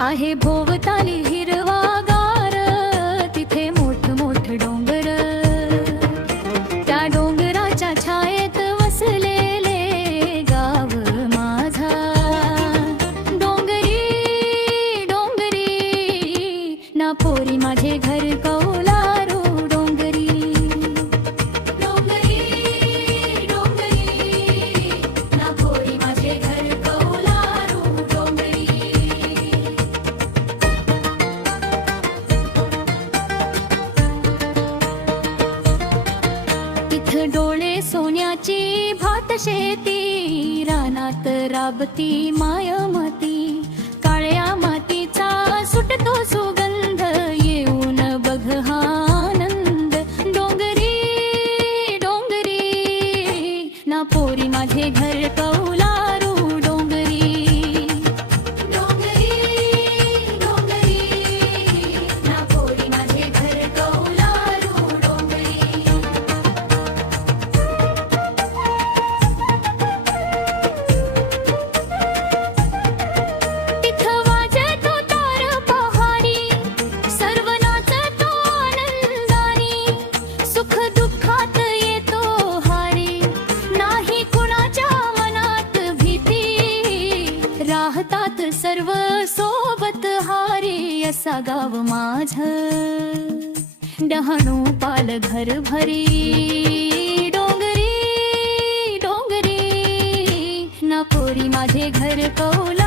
आहे भोवताली हिरवागार, तिथे मोठ मोठ डोंगर, त्या डोंगराच्या छायेत वसलेले गाव माझा. डोंगरी डोंगरी ना पोरी माझे घर कौलारू. डोंगरी डोंगरी डोंगरी ना पोरी माझे घर कौलारू. डोंगरी इथं डोळे सोन्याची भात शेती, रानात राबती मायमती. काळ्या मातीचा सुटतो सुगंध, येऊन बघ हा आनंद. डोंगरी डोंगरी ना पोरी माझे घर कौलारू. डोंगरी डोंगरी डोंगरी ना पोरी माझे घर कौलारू. डोंगरी तिथं वाजतो तार पहाडी, सर्व नाचतो आनंदाने. सुख दुःखात येतो हारी, नाही कुणाच्या मनात भीती. राहतात सर्व सोबत हारी, असा गाव माझं डहाणू पाल घर भरी. डोंगरी डोंगरी ना पोरी माझे घर कौल